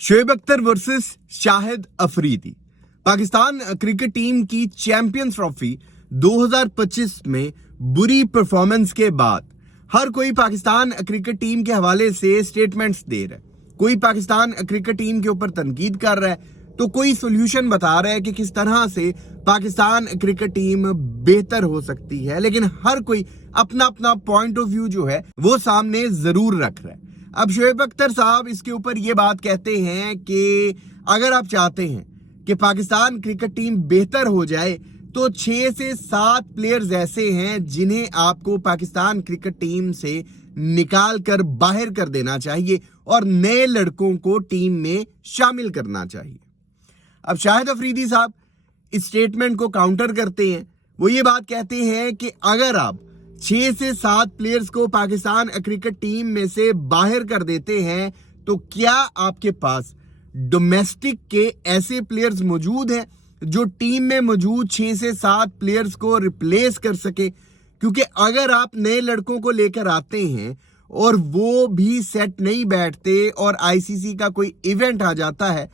Shoaib Akhtar versus Shahid Afridi. Pakistan cricket team की champions trophy 2025 में बुरी परफॉर्मेंस के बाद हर कोई पाकिस्तान क्रिकेट टीम के हवाले से स्टेटमेंट्स दे रहा है। कोई पाकिस्तान क्रिकेट टीम के ऊपर तनकीद कर रहा है तो कोई सोल्यूशन बता रहा है कि किस तरह से पाकिस्तान क्रिकेट टीम बेहतर हो सकती है, लेकिन हर कोई अपना अपना पॉइंट ऑफ व्यू जो है वो सामने जरूर रख रहा है। अब शोएब अख्तर साहब इसके ऊपर ये बात कहते हैं कि अगर आप चाहते हैं कि पाकिस्तान क्रिकेट टीम बेहतर हो जाए तो 6 से 7 प्लेयर्स ऐसे हैं जिन्हें आपको पाकिस्तान क्रिकेट टीम से निकाल कर बाहर कर देना चाहिए और नए लड़कों को टीम में शामिल करना चाहिए। अब शाहिद अफरीदी साहब इस स्टेटमेंट को काउंटर करते हैं। वो ये बात कहते हैं कि अगर आप 6 से 7 प्लेयर्स को पाकिस्तान क्रिकेट टीम में से बाहर कर देते हैं तो क्या आपके पास डोमेस्टिक के ऐसे प्लेयर्स मौजूद हैं जो टीम में मौजूद 6 से 7 प्लेयर्स को रिप्लेस कर सके? क्योंकि अगर आप नए लड़कों को लेकर आते हैं और वो भी सेट नहीं बैठते और आईसीसी का कोई इवेंट आ जाता है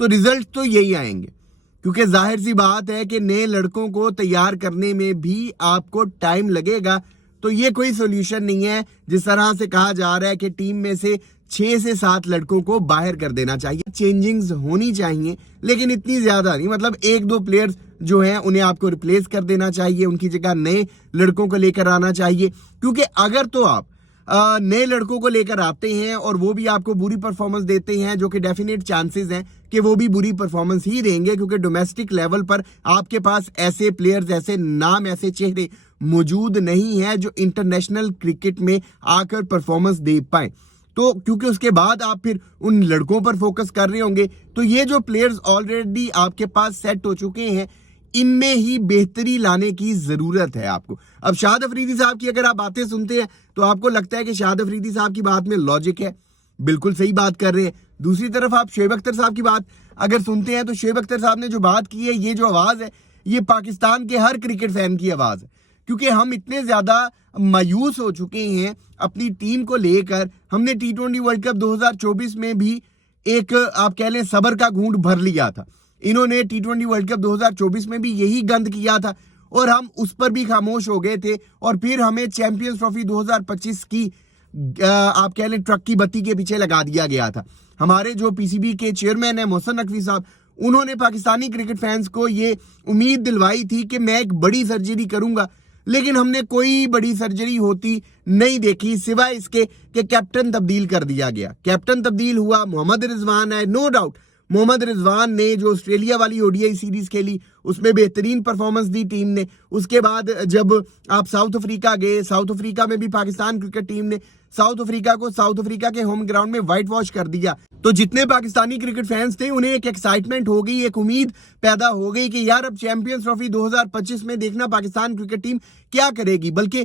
तो रिजल्ट तो यही आएंगे, क्योंकि जाहिर सी बात है कि नए लड़कों को तैयार करने में भी आपको टाइम लगेगा। तो ये कोई सोल्यूशन नहीं है जिस तरह से कहा जा रहा है कि टीम में से 6 से 7 लड़कों को बाहर कर देना चाहिए। चेंजिंग्स होनी चाहिए लेकिन इतनी ज्यादा नहीं, मतलब 1-2 प्लेयर्स जो हैं उन्हें आपको रिप्लेस कर देना चाहिए, उनकी जगह नए लड़कों को लेकर आना चाहिए। क्योंकि अगर तो आप नए लड़कों को लेकर आते हैं और वो भी आपको बुरी परफॉर्मेंस देते हैं, जो कि डेफिनेट चांसेस हैं कि वो भी बुरी परफॉर्मेंस ही देंगे, क्योंकि डोमेस्टिक लेवल पर आपके पास ऐसे प्लेयर्स, ऐसे नाम, ऐसे चेहरे मौजूद नहीं है जो इंटरनेशनल क्रिकेट में आकर परफॉर्मेंस दे पाए। तो क्योंकि उसके बाद आप फिर उन लड़कों पर फोकस कर रहे होंगे, तो ये जो प्लेयर्स ऑलरेडी आपके पास सेट हो चुके हैं इनमें ही बेहतरी लाने की जरूरत है आपको। अब शाहिद अफरीदी साहब की अगर आप बातें सुनते हैं तो आपको लगता है कि शाहिद अफरीदी साहब की बात में लॉजिक है, बिल्कुल सही बात कर रहे हैं। दूसरी तरफ आप शोएब अख्तर साहब की बात अगर सुनते हैं तो शोएब अख्तर साहब ने जो बात की है, ये जो आवाज है, ये पाकिस्तान के हर क्रिकेट फैन की आवाज है। क्योंकि हम इतने ज्यादा मायूस हो चुके हैं अपनी टीम को लेकर। हमने T20 वर्ल्ड कप 2024 में भी एक आप कह लें सबर का घूंट भर लिया था। इन्होंने T20 वर्ल्ड कप 2024 में भी यही गंद किया था और हम उस पर भी खामोश हो गए थे। और फिर हमें चैंपियंस ट्रॉफी 2025 की आप कह लें ट्रक की बत्ती के पीछे लगा दिया गया था। हमारे जो पीसीबी के चेयरमैन है मोहसिन नकवी साहब, उन्होंने पाकिस्तानी क्रिकेट फैंस को ये उम्मीद दिलवाई थी कि मैं एक बड़ी सर्जरी करूंगा, लेकिन हमने कोई बड़ी सर्जरी होती नहीं देखी सिवाय इसके कि कैप्टन तब्दील कर दिया गया। कैप्टन तब्दील हुआ, मोहम्मद रिजवान है। नो डाउट मोहम्मद रिजवान ने जो ऑस्ट्रेलिया वाली ओडीआई सीरीज खेली उसमें बेहतरीन परफॉर्मेंस दी टीम ने। उसके बाद जब आप साउथ अफ्रीका गए, साउथ अफ्रीका में भी पाकिस्तान क्रिकेट टीम ने साउथ अफ्रीका को साउथ अफ्रीका के होम ग्राउंड में व्हाइट वॉश कर दिया। तो जितने पाकिस्तानी क्रिकेट फैंस थे उन्हें एक एक्साइटमेंट हो गई, एक उम्मीद पैदा हो गई कि यार अब चैंपियंस ट्रॉफी 2025 में देखना पाकिस्तान क्रिकेट टीम क्या करेगी। बल्कि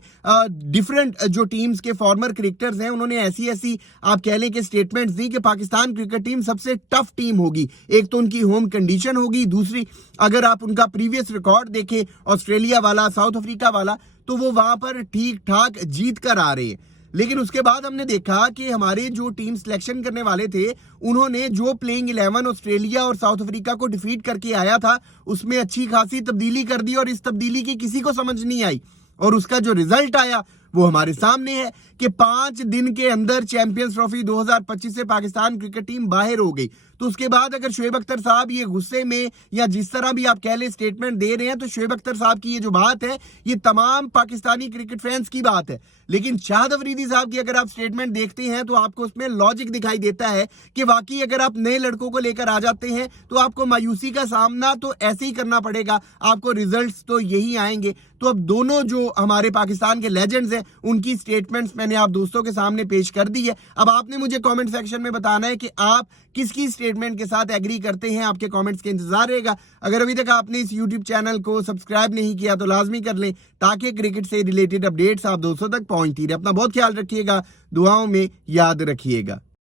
डिफरेंट जो टीम्स के फॉर्मर क्रिकेटर्स हैं उन्होंने ऐसी ऐसी आप कह लें कि स्टेटमेंट्स दी कि पाकिस्तान क्रिकेट टीम सबसे टफ टीम होगी। एक तो उनकी होम कंडीशन होगी, दूसरी अगर आप उनका प्रीवियस रिकॉर्ड देखें ऑस्ट्रेलिया वाला, साउथ अफ्रीका वाला, तो वो वहां पर ठीक ठाक जीत कर आ रहे हैं। लेकिन उसके बाद हमने देखा कि हमारे जो टीम सिलेक्शन करने वाले थे उन्होंने जो प्लेइंग 11 ऑस्ट्रेलिया और साउथ अफ्रीका को डिफीट करके आया था उसमें अच्छी खासी तब्दीली कर दी और इस तब्दीली की किसी को समझ नहीं आई। और उसका जो रिजल्ट आया वो हमारे सामने है कि 5 दिन के अंदर चैंपियंस ट्रॉफी 2025 से पाकिस्तान क्रिकेट टीम बाहर हो गई। तो उसके बाद अगर शोएब अख्तर साहब ये गुस्से में या जिस तरह भी आप कह लें स्टेटमेंट दे रहे हैं, तो शोएब अख्तर साहब की ये जो बात है ये तमाम पाकिस्तानी क्रिकेट फैंस की बात है। लेकिन शाहिद अफरीदी साहब की अगर आप स्टेटमेंट देखते हैं तो आपको उसमें लॉजिक दिखाई देता है कि वाकई अगर आप नए लड़कों को लेकर आ जाते हैं तो आपको मायूसी का सामना तो ऐसे ही करना पड़ेगा, आपको रिजल्ट्स तो यही आएंगे। तो अब दोनों जो हमारे पाकिस्तान के लेजेंड्स हैं उनकी स्टेटमेंट्स मैंने आप दोस्तों के सामने पेश कर दी है। अब आपने मुझे कमेंट सेक्शन में बताना है कि आप किसकी स्टेटमेंट के साथ एग्री करते हैं। आपके कमेंट्स के इंतजार रहेगा। अगर अभी तक आपने इस यूट्यूब चैनल को सब्सक्राइब नहीं किया तो लाजमी कर लें ताकि क्रिकेट से रिलेटेड अपडेट्स आप दोस्तों तक पहुंचती रहे। अपना बहुत ख्याल रखिएगा, दुआओं में याद रखिएगा।